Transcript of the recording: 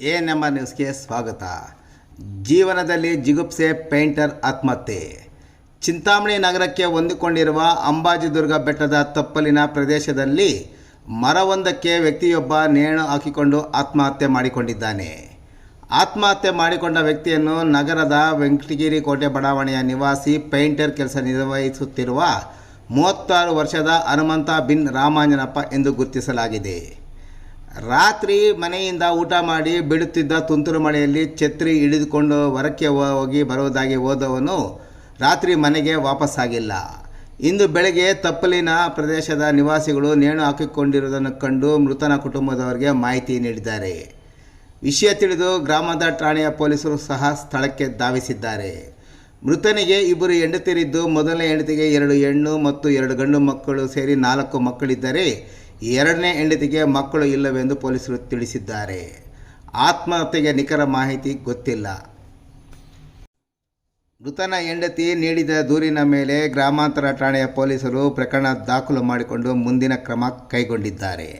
ANM ನ್ಯೂಸ್ಗೆ ಸ್ವಾಗತ. ಜೀವನದಲ್ಲಿ ಜಿಗುಪ್ಸೆ, ಪೇಂಟರ್ ಆತ್ಮಹತ್ಯೆ. ಚಿಂತಾಮಣಿ ನಗರಕ್ಕೆ ಹೊಂದಿಕೊಂಡಿರುವ ಅಂಬಾಜಿದುರ್ಗ ಬೆಟ್ಟದ ತಪ್ಪಲಿನ ಪ್ರದೇಶದಲ್ಲಿ ಮರವೊಂದಕ್ಕೆ ವ್ಯಕ್ತಿಯೊಬ್ಬ ನೇಣು ಹಾಕಿಕೊಂಡು ಆತ್ಮಹತ್ಯೆ ಮಾಡಿಕೊಂಡಿದ್ದಾನೆ. ಆತ್ಮಹತ್ಯೆ ಮಾಡಿಕೊಂಡ ವ್ಯಕ್ತಿಯನ್ನು ನಗರದ ವೆಂಕಟಗಿರಿ ಕೋಟೆ ಬಡಾವಣೆಯ ನಿವಾಸಿ ಪೇಂಟರ್ ಕೆಲಸ ನಿರ್ವಹಿಸುತ್ತಿರುವ 36 ವರ್ಷದ ಹನುಮಂತ ಬಿನ್ ರಾಮಾಂಜನಪ್ಪ ಎಂದು ಗುರುತಿಸಲಾಗಿದೆ. ರಾತ್ರಿ ಮನೆಯಿಂದ ಊಟ ಮಾಡಿ ಬಿಡುತ್ತಿದ್ದ ತುಂತುರು ಮಳೆಯಲ್ಲಿ ಛತ್ರಿ ಹಿಡಿದುಕೊಂಡು ಹೊರಕ್ಕೆ ಹೋಗಿ ಬರುವುದಾಗಿ ಹೋದವನು ರಾತ್ರಿ ಮನೆಗೆ ವಾಪಸ್ಸಾಗಿಲ್ಲ. ಇಂದು ಬೆಳಗ್ಗೆ ತಪ್ಪಲಿನ ಪ್ರದೇಶದ ನಿವಾಸಿಗಳು ನೇಣು ಹಾಕಿಕೊಂಡಿರುವುದನ್ನು ಕಂಡು ಮೃತನ ಕುಟುಂಬದವರಿಗೆ ಮಾಹಿತಿ ನೀಡಿದ್ದಾರೆ. ವಿಷಯ ತಿಳಿದು ಗ್ರಾಮಾಂತರ ಠಾಣೆಯ ಪೊಲೀಸರು ಸಹ ಸ್ಥಳಕ್ಕೆ ಧಾವಿಸಿದ್ದಾರೆ. ಮೃತನಿಗೆ 2 ಹೆಂಡತಿಯರಿದ್ದು, ಮೊದಲನೇ ಹೆಂಡತಿಗೆ 2 ಹೆಣ್ಣು ಮತ್ತು 2 ಗಂಡು ಮಕ್ಕಳು ಸೇರಿ 4 ಮಕ್ಕಳಿದ್ದರೆ, ಎರಡನೇ ಹೆಂಡತಿಗೆ ಮಕ್ಕಳು ಇಲ್ಲವೆಂದು ಪೊಲೀಸರು ತಿಳಿಸಿದ್ದಾರೆ. ಆತ್ಮಹತ್ಯೆಗೆ ನಿಖರ ಮಾಹಿತಿ ಗೊತ್ತಿಲ್ಲ. ಮೃತನ ಹೆಂಡತಿ ನೀಡಿದ ದೂರಿನ ಮೇಲೆ ಗ್ರಾಮಾಂತರ ಠಾಣೆಯ ಪೊಲೀಸರು ಪ್ರಕರಣ ದಾಖಲು ಮಾಡಿಕೊಂಡು ಮುಂದಿನ ಕ್ರಮ ಕೈಗೊಂಡಿದ್ದಾರೆ.